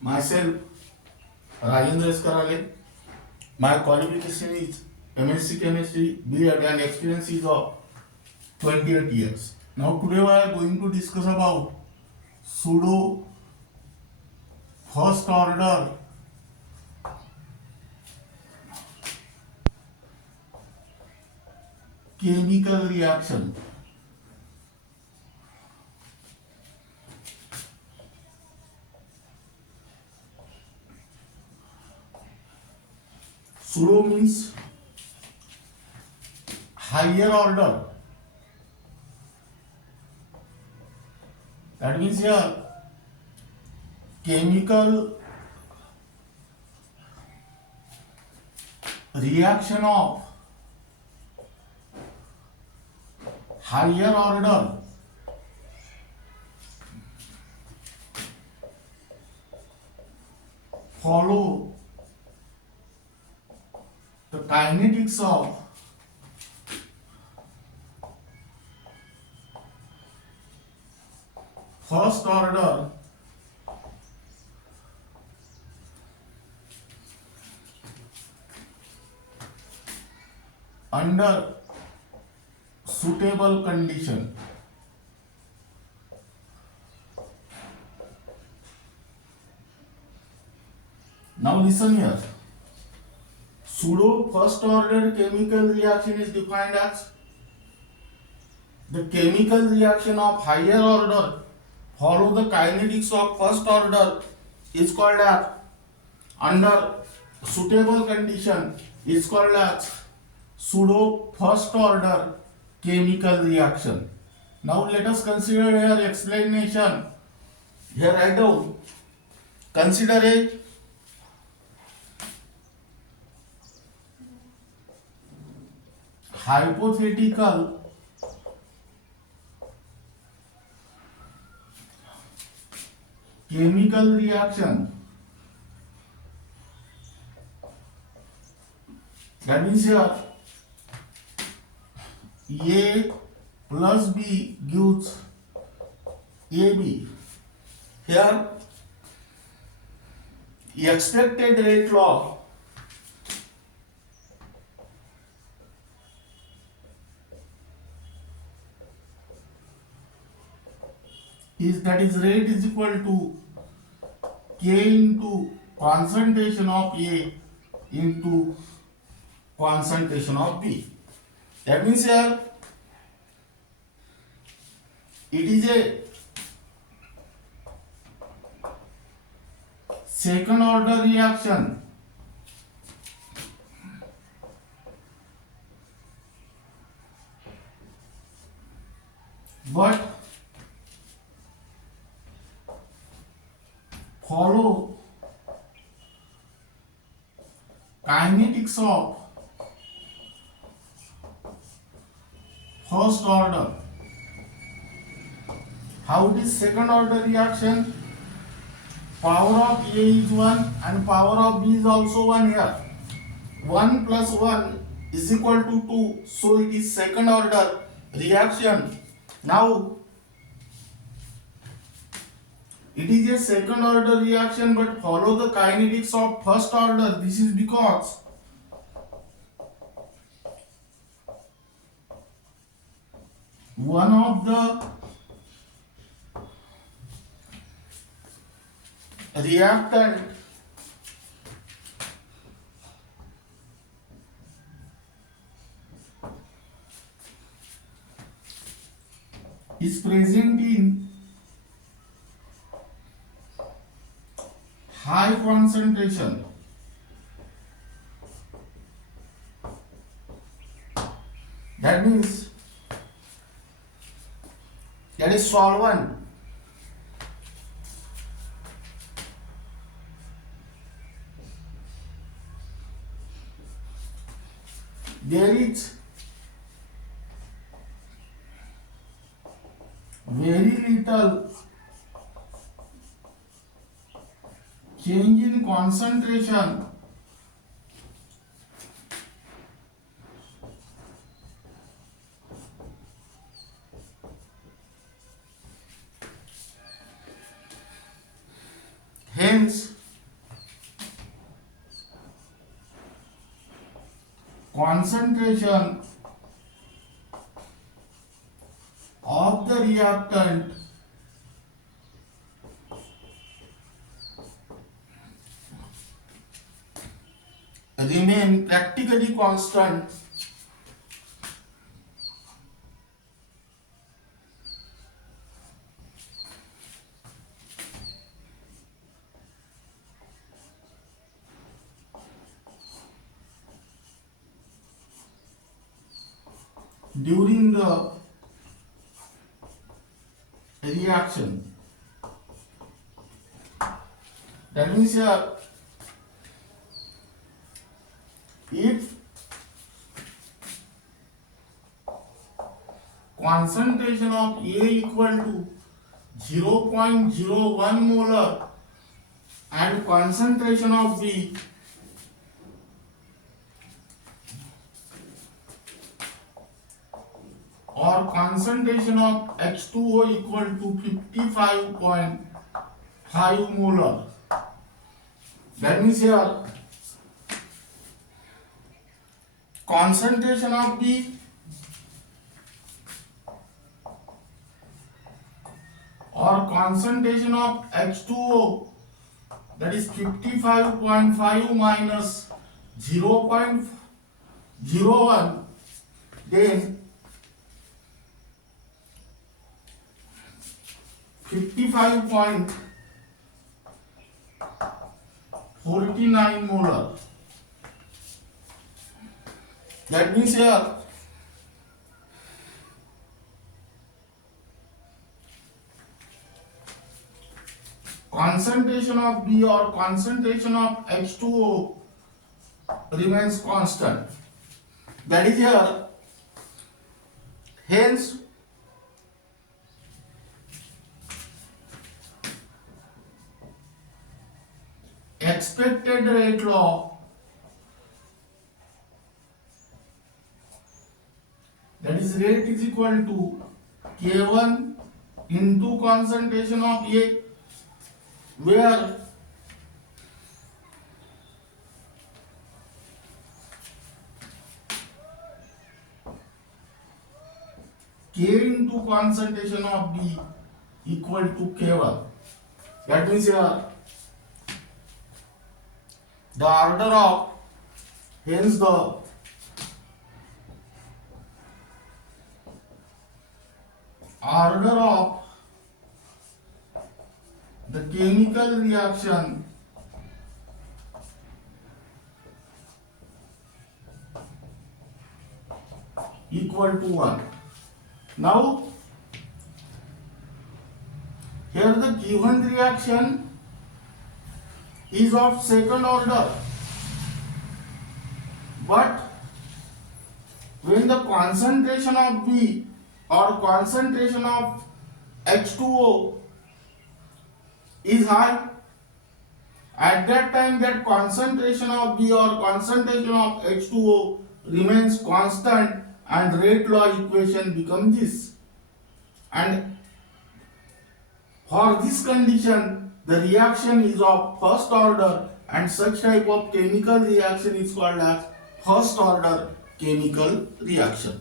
Myself, Rajendra Eskarale. My qualification is MSc Chemistry, B.Ed, and experience is of 28 years. Now today we are going to discuss about pseudo first order chemical reaction. Pseudo means higher order. That means here chemical reaction of higher order follow the kinetics of first order under suitable condition. Now listen here. Pseudo first order chemical reaction is defined as the chemical reaction of higher order follow the kinetics of first order is called as under suitable condition is called as pseudo first order chemical reaction. Now let us consider here explanation. Here write down. Consider a hypothetical chemical reaction. That means here A plus B gives AB. Here expected rate law is that is rate is equal to K into concentration of A into concentration of B. That means here it is a second order reaction. But follow kinetics of first order. How it is second order reaction? Power of A is 1 and power of B is also 1 here. 1 plus 1 is equal to 2. So it is second order reaction. Now it is a second order reaction but follow the kinetics of first order. This is because one of the reactant is present in high concentration. That means that is solvent. There is very little change in concentration hence Hence, concentration of the reactant remain practically constant during the reaction. That means here, if concentration of A equal to 0.01 molar and concentration of B or concentration of H2O equal to 55.5 molar. That means here concentration of B or concentration of H2O, that is 55.5 minus 0.01, then 55.49 molar. That means here concentration of B or concentration of H2O remains constant. That is here. Hence, expected rate law, that is rate is equal to K1 into concentration of A, where K into concentration of B equal to K1. That means here the order of, hence the order of the chemical reaction equal to 1. Now, here the given reaction is of second order, but when the concentration of B or concentration of H2O is high, at that time that concentration of B or concentration of H2O remains constant and rate law equation becomes this. And for this condition, the reaction is of first order, and such type of chemical reaction is called as first order chemical reaction.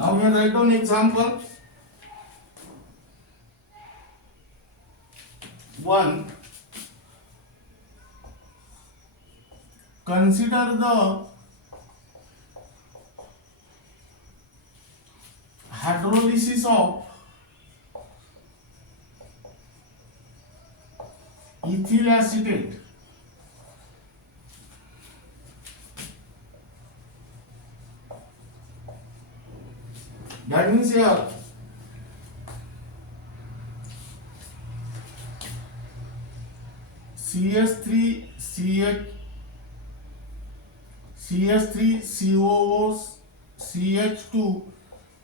Now we write down example 1. Consider the hydrolysis of ethyl acetate That means here CS3 CH CS3 COO CH2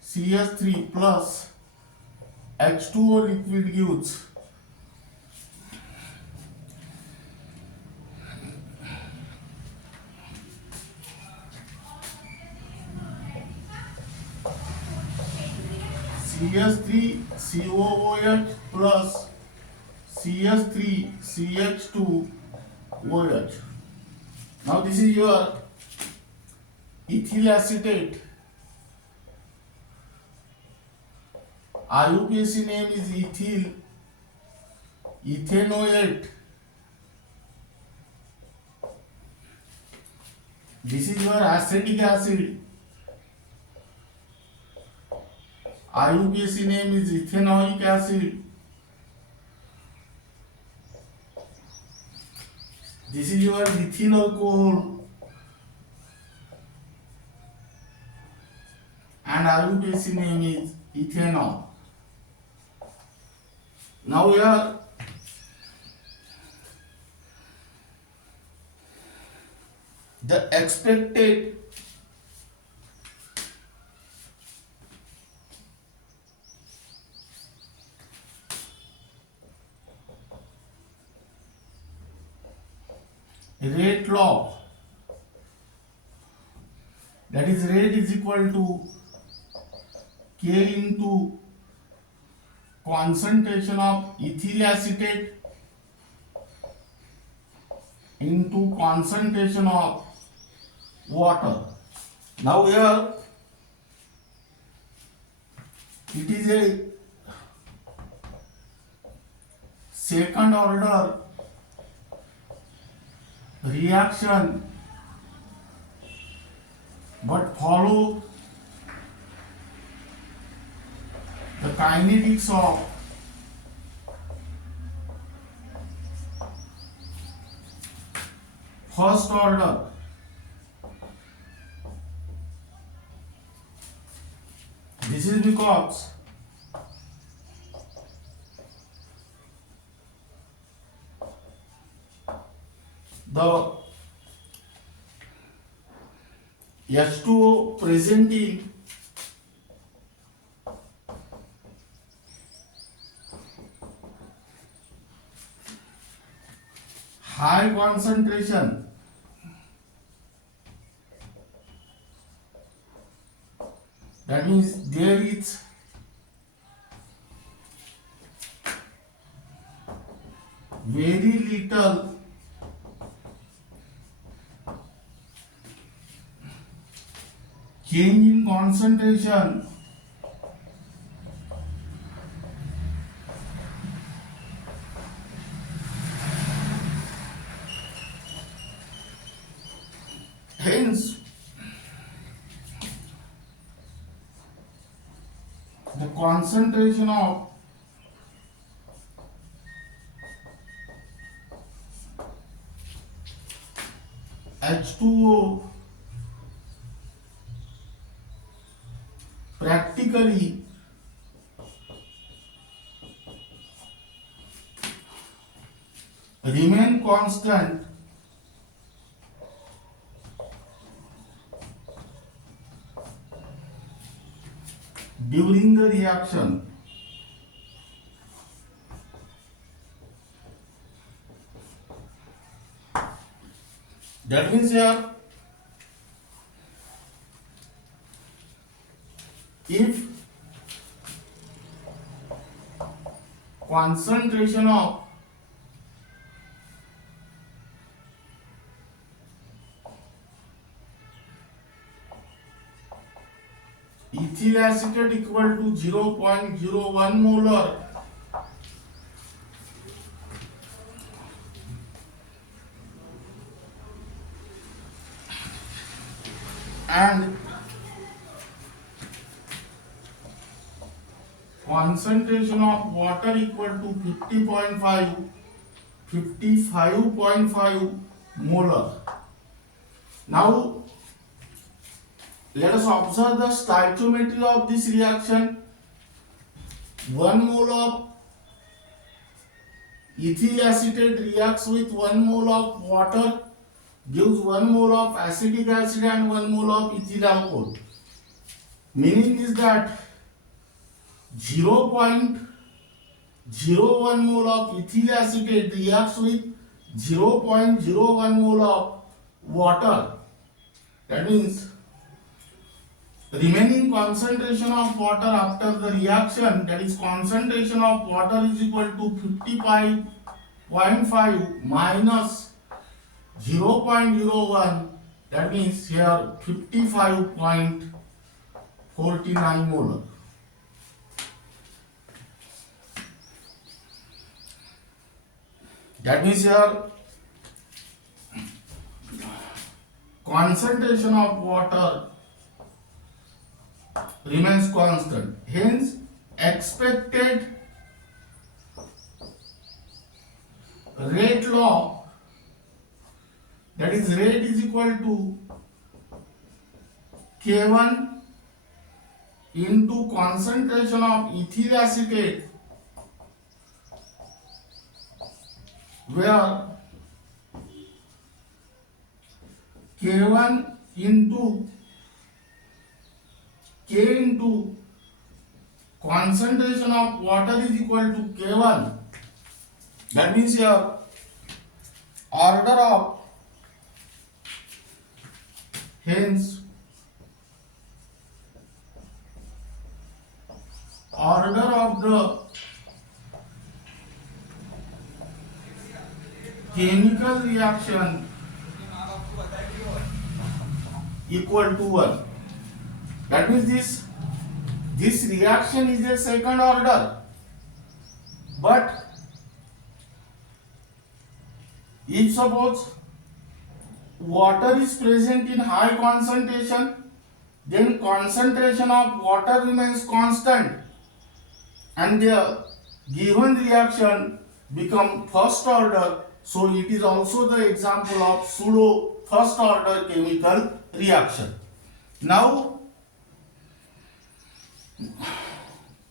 CS3 plus H2O liquid gives CS3 COOH plus CS3 CH2 OH. Now this is your ethyl acetate. IUPAC name is ethyl ethanoate. This is your acetic acid. IUPAC name is ethanoic acid. This is your ethyl alcohol. And IUPAC name is ethanol. Now here the expected rate law, that is rate is equal to K into concentration of ethyl acetate into concentration of water. Now here it is a second order reaction, but follow the kinetics of first order. This is because the H2O present in high concentration that means there is very little change in concentration hence the concentration of H2O practically remain constant during the reaction. That means here if concentration of ethyl acetate equal to 0.01 molar and concentration of water equal to 55.5 molar. Now let us observe the stoichiometry of this reaction. 1 mole of ethyl acetate reacts with 1 mole of water, gives 1 mole of acetic acid and 1 mole of ethyl alcohol. Meaning is that 0.01 mole of ethyl acetate reacts with 0.01 mole of water. That means remaining concentration of water after the reaction, that is concentration of water is equal to 55.5 minus 0.01, that means here 55.49 molar. That means here concentration of water remains constant. Hence, expected rate law, that is rate is equal to K1 into concentration of ethyl acetate, where K1 into K into concentration of water is equal to K1. That means here order of, hence order of the chemical reaction equal to 1. That means this reaction is a second order, but if suppose water is present in high concentration, then concentration of water remains constant and the given reaction become first order. So it is also the example of pseudo first order chemical reaction. Now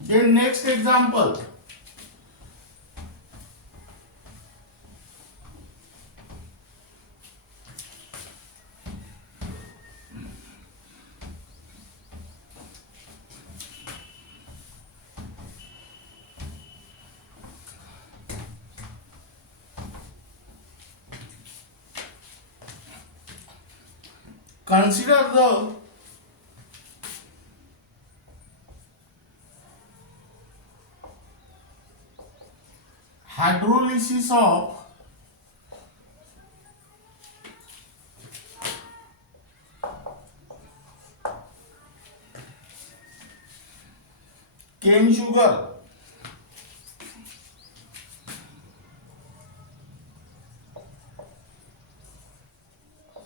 the next example, consider the hydrolysis of cane sugar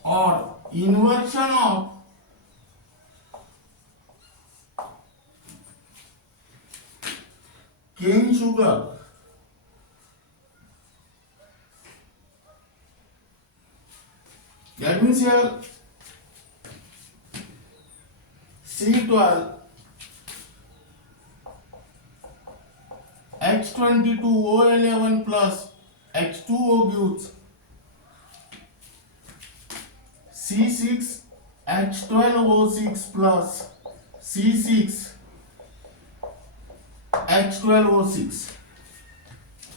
or inversion of cane sugar that means here C12 H22O11 plus H2O gives C6 H12O6 plus C6 H12O6.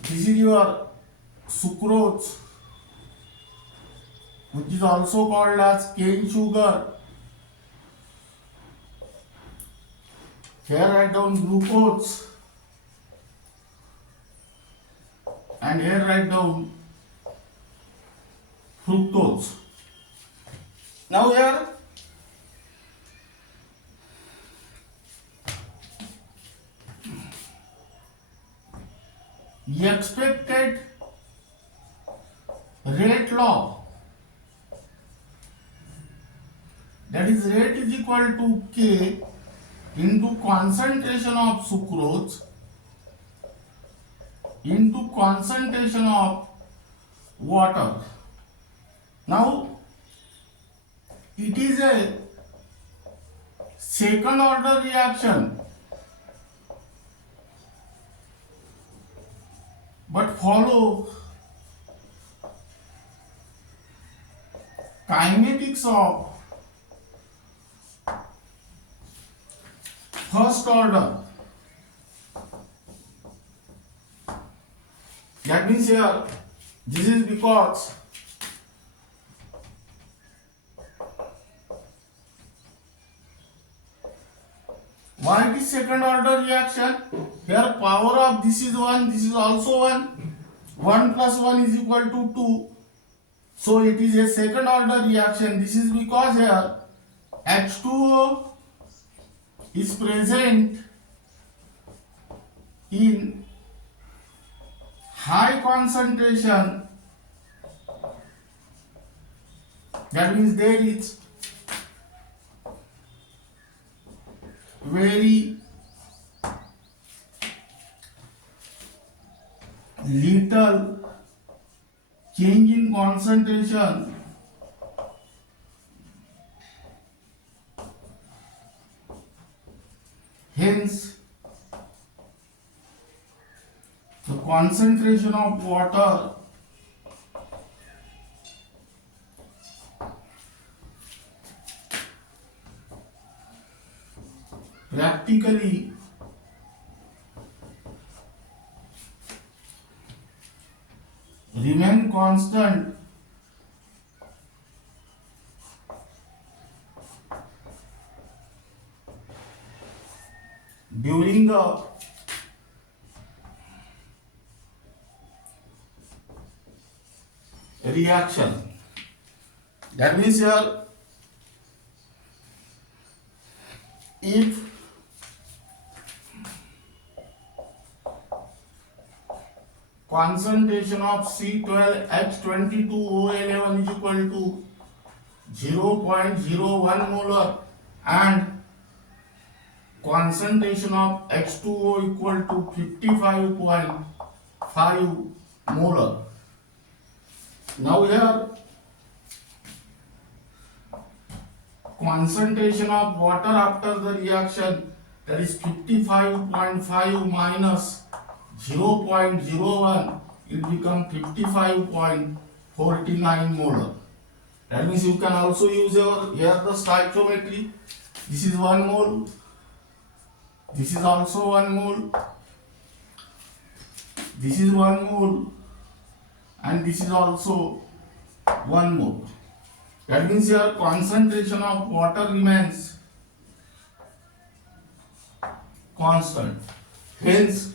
This is your sucrose, which is also called as cane sugar. Here write down glucose and here write down fructose. Now here expected rate law, that is rate is equal to K into concentration of sucrose into concentration of water. Now it is a second order reaction but follow kinetics of first order. That means here this is because why it is second order reaction? Here power of this is 1, this is also 1. 1 plus 1 is equal to 2. So it is a second order reaction. This is because here H2O is present in high concentration. That means there is very little change in concentration. Hence, the concentration of water practically remain constant during the reaction. That means here if concentration of C12H22O11 is equal to 0.01 molar and concentration of H2O equal to 55.5 molar. Now here concentration of water after the reaction, that is 55.5 minus 0.01, it becomes 55.49 molar. That means you can also use your here the stoichiometry. This is 1 mole, this is also 1 mole, this is 1 mole, and this is also 1 mole. That means your concentration of water remains constant. Hence,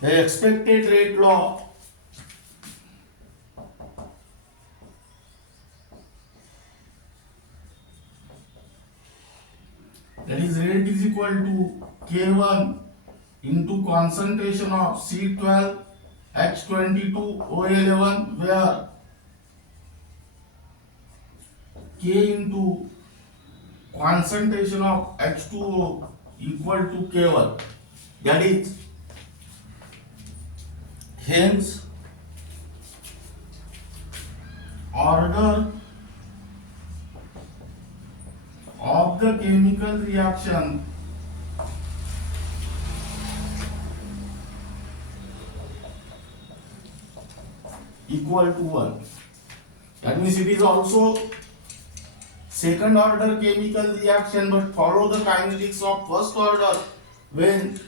the expected rate law that is rate is equal to K1 into concentration of C12H22O11 where K into concentration of H2O equal to K1. That is, hence order of the chemical reaction equal to 1. That means it is also second order chemical reaction but follow the kinetics of first order when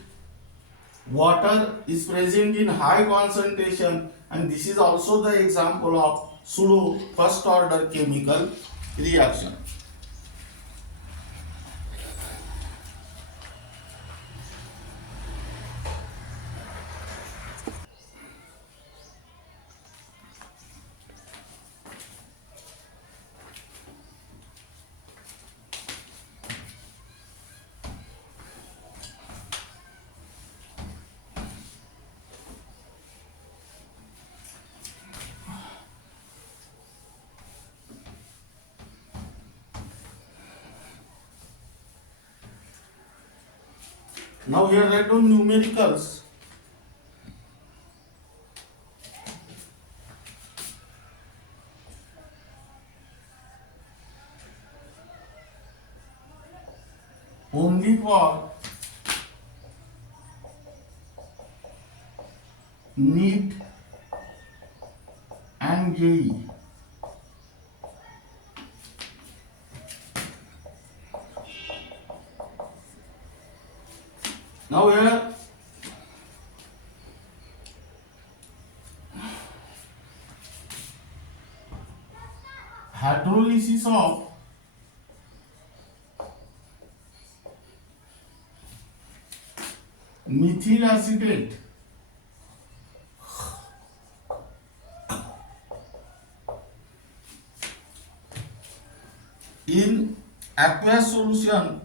water is present in high concentration, and this is also the example of pseudo first order chemical reaction. Now here write down numericals. only for NEET and JEE. Now here hydrolysis of methyl acetate in aqueous solution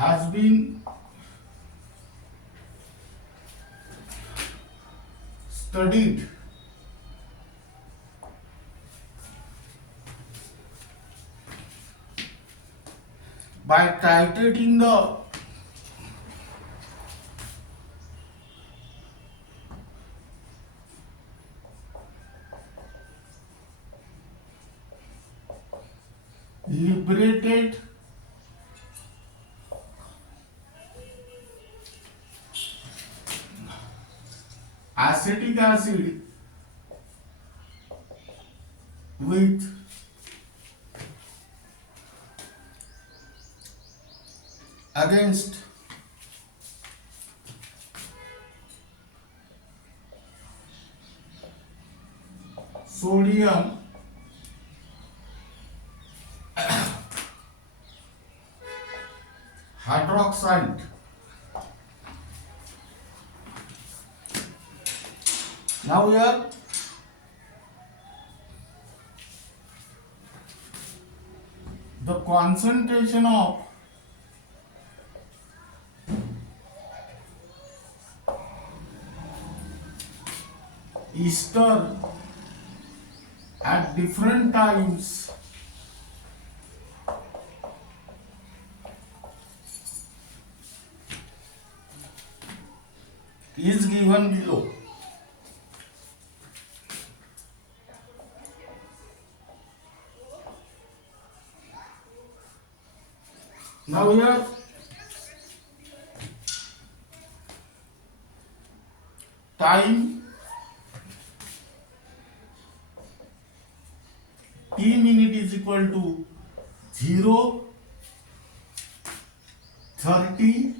has been studied by titrating the liberated acetic acid with against sodium hydroxide. Now here the concentration of ester at different times is given below. Now here time t minute is equal to 0, 30,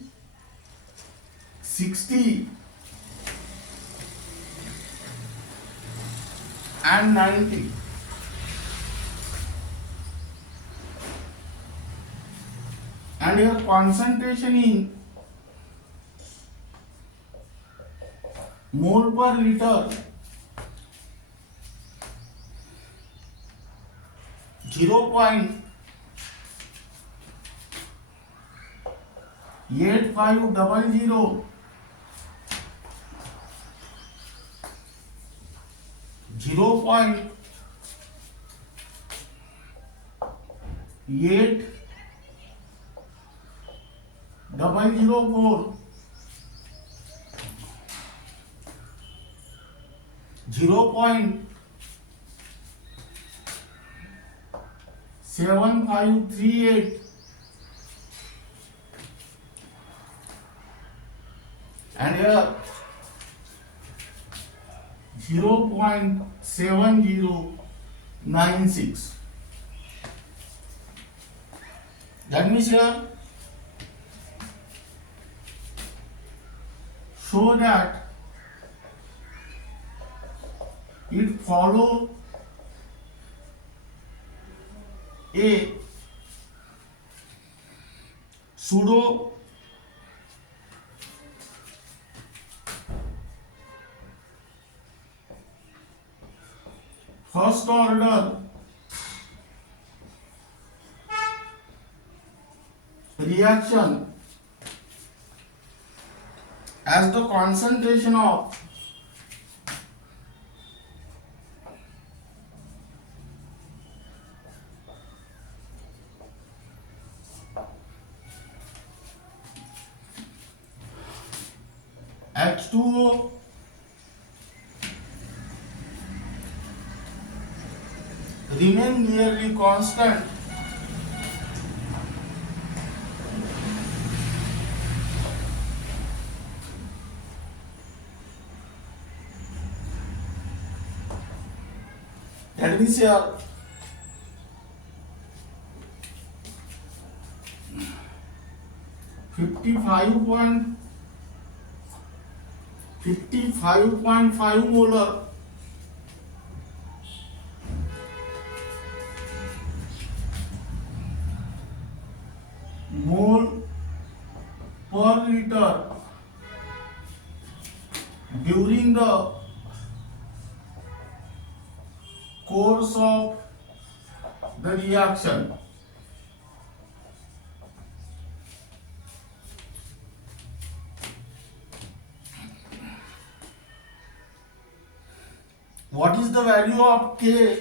60 and 90. And your concentration in mole per liter 0.8500, 0.8004, 0.7538 and here 0.7096. That means here show that it follow a pseudo first order reaction as the concentration of H2O nearly constant, that means here 55.5 molar mole per liter during the course of the reaction. What is the value of K?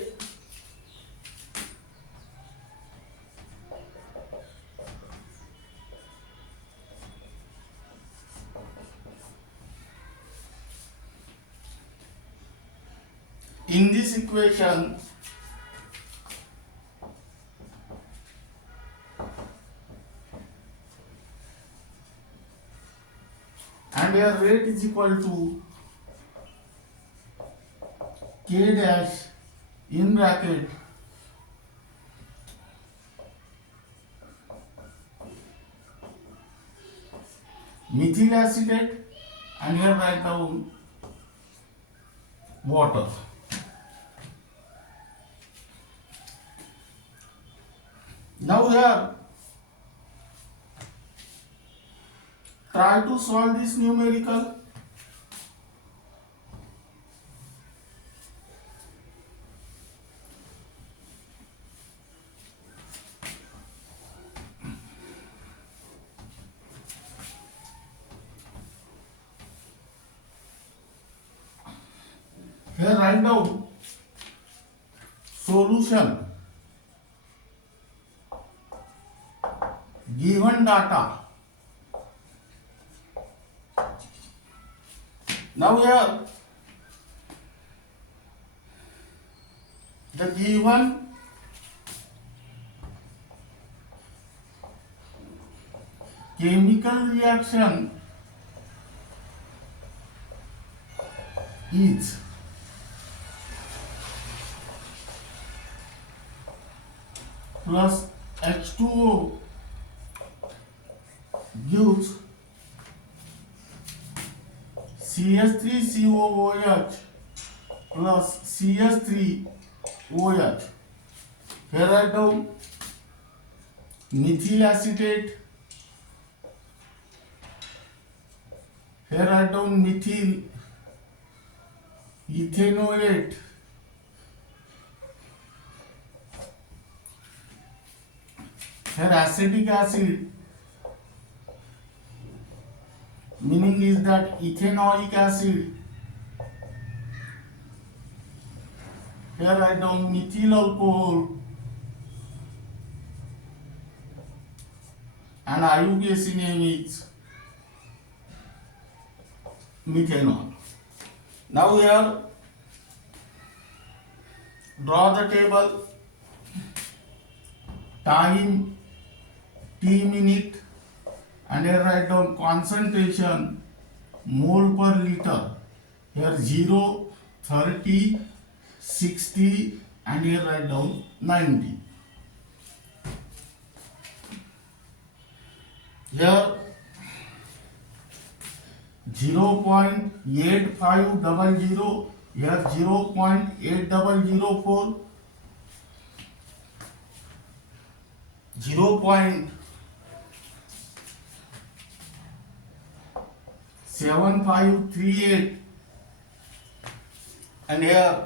In this equation, and your rate is equal to K dash in bracket methyl acetate, and here write down water. Now here try to solve this numerical. Here write down solution, given data. Now here the given chemical reaction is plus H2O gives CH3COOH plus CH3OH. Here write down methyl acetate. Here write down methyl ethanoate. Here acetic acid, meaning is that ethanoic acid. Here write down methyl alcohol, and IUPAC acid name is methanol. Now here draw the table, time, T minute, and here write down concentration, mole per liter. Here 0, 30, 60, and here write down 90. Here 0.8500, here 0.8004, 0.7538, and here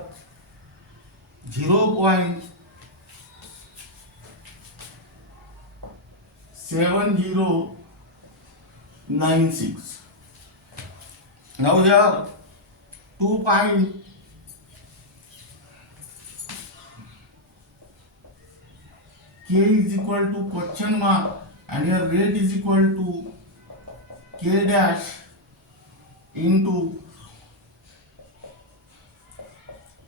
0.7096. Now here 2 point K is equal to question mark, and here rate is equal to K dash into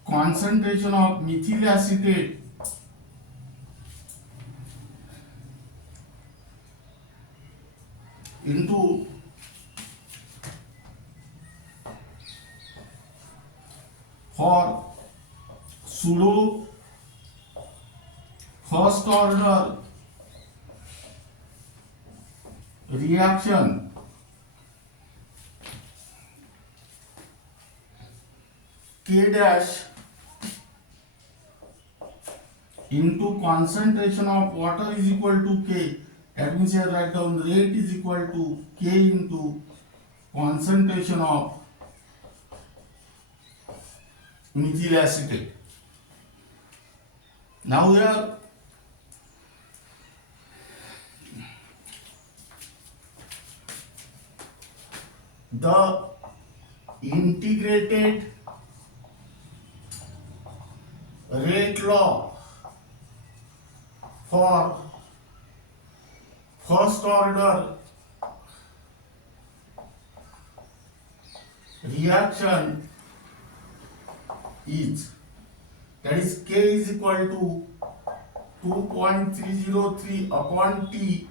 concentration of methyl acetate into for pseudo first order reaction K dash into concentration of water is equal to K. That means here write down rate is equal to K into concentration of methyl acetate. Now here the integrated rate law for first order reaction is, that is K is equal to 2.303 upon T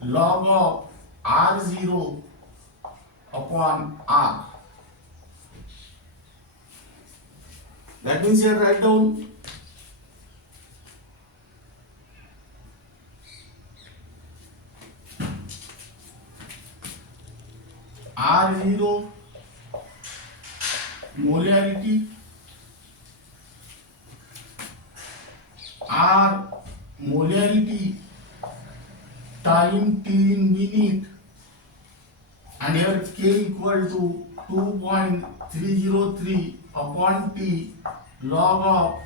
log of R0 upon R. That means here write down R0 molarity, R molarity time T in minute, and here K equal to 2.303 upon T log of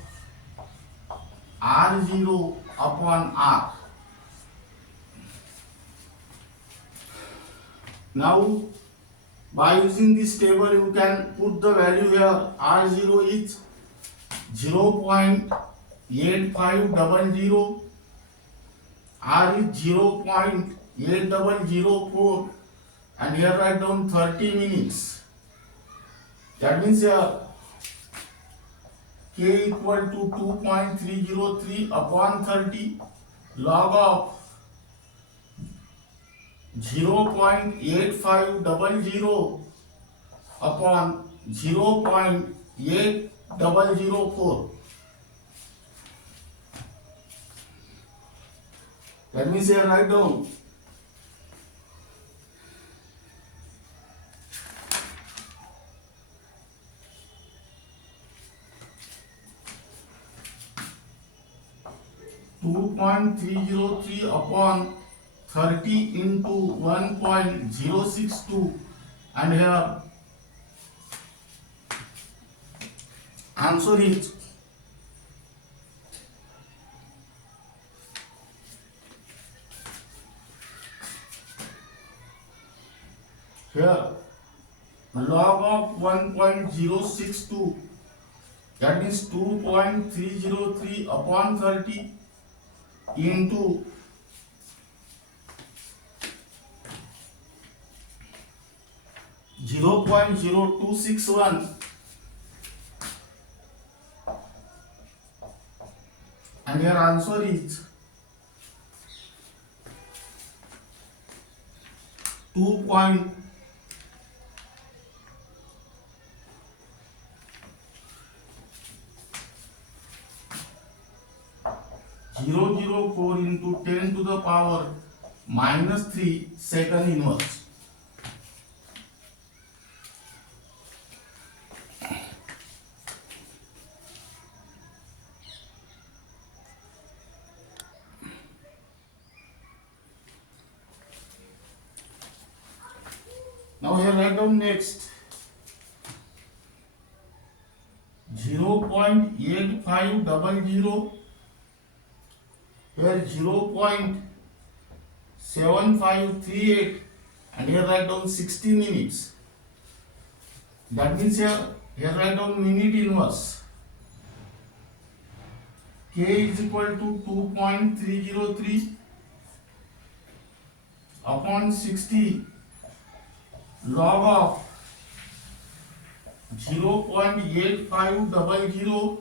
R0 upon R. Now by using this table you can put the value here. R0 is 0.8500, R is 0.8004, and here write down 30 minutes. That means here K equal to 2.303 upon 30 log of 0.8500 upon 0.8004. Let me say write down 2.303 upon 30 into 1.062, and here answer is here log of 1.062, that means 2.303 upon 30 into 0.0261, and your answer is 2.004 into 10 to the power minus 3 second inverse. Now here write down next 0.8500, here 0.7538, and here write down 60 minutes. That means here write down minute inverse. K is equal to 2.303 upon 60 log of 0.8500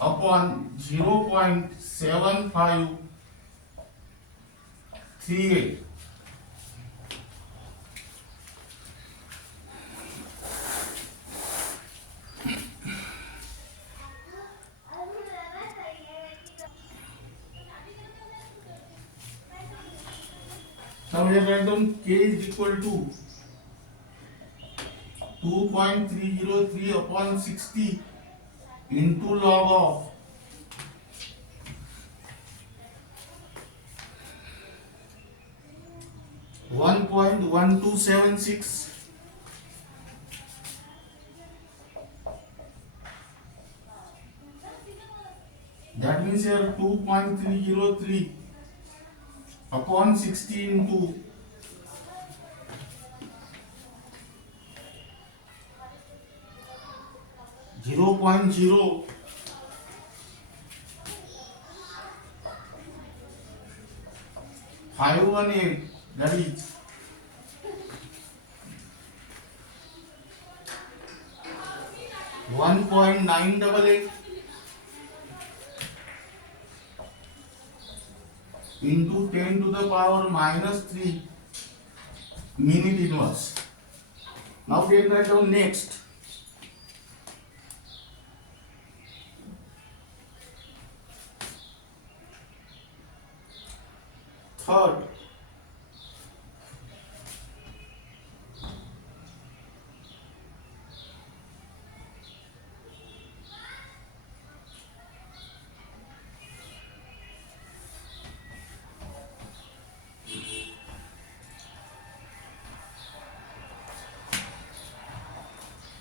upon 0.7538. Now here write down K is equal to 2.303 upon 60 into log of 1.1276. That means here 2.303 upon 60 into 0.0518, that is 1.988 into 10 to the power minus 3 minute inverse. Now take that down next. Third,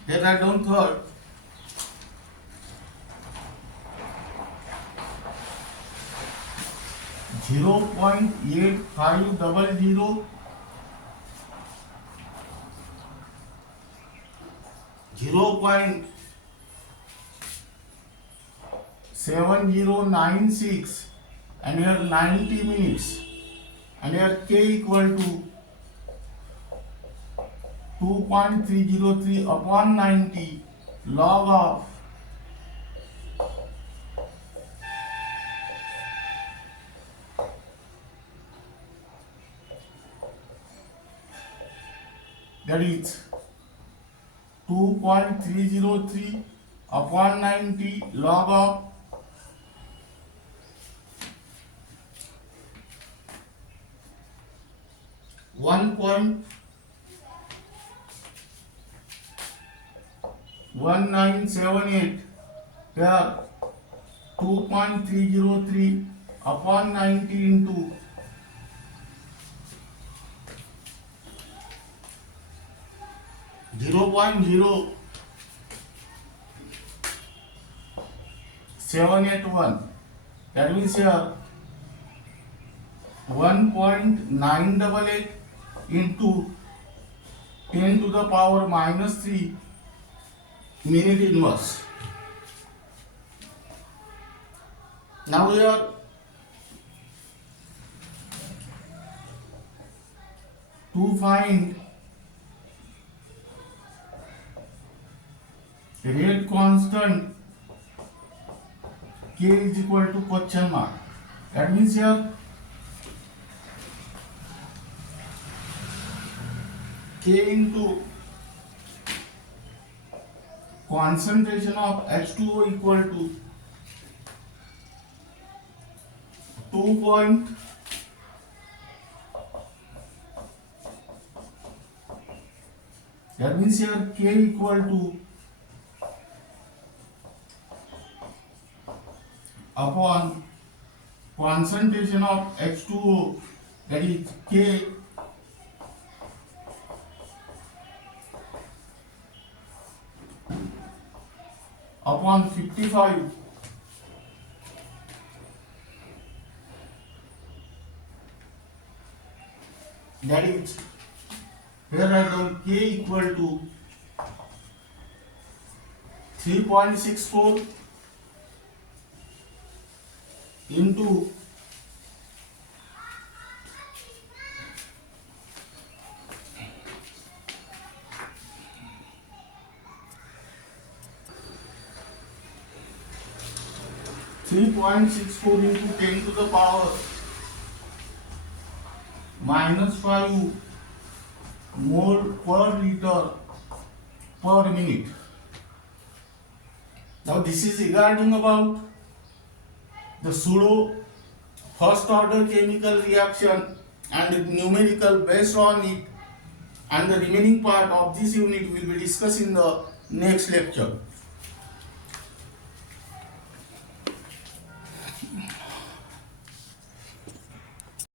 then write down third. Zero 0.8500 0.7096 and here 90 minutes and here K equal to 2.303 upon 90 log of 2.303 upon 90 log of 1.1978, here 2.303 upon 90 into 0.0781, that means here 1.988 into 10 to the power minus 3 minute inverse. Now here to find rate constant K is equal to question mark. That means here K into concentration of H2O equal to 2. That means here K equal to upon concentration of H2O, that is K upon 55, that is here I write K equal to 3.64 into 3.64 into 10 to the power minus 5 mole per liter per minute. Now this is regarding about the pseudo first order chemical reaction and numerical based on it, and the remaining part of this unit will be discussed in the next lecture.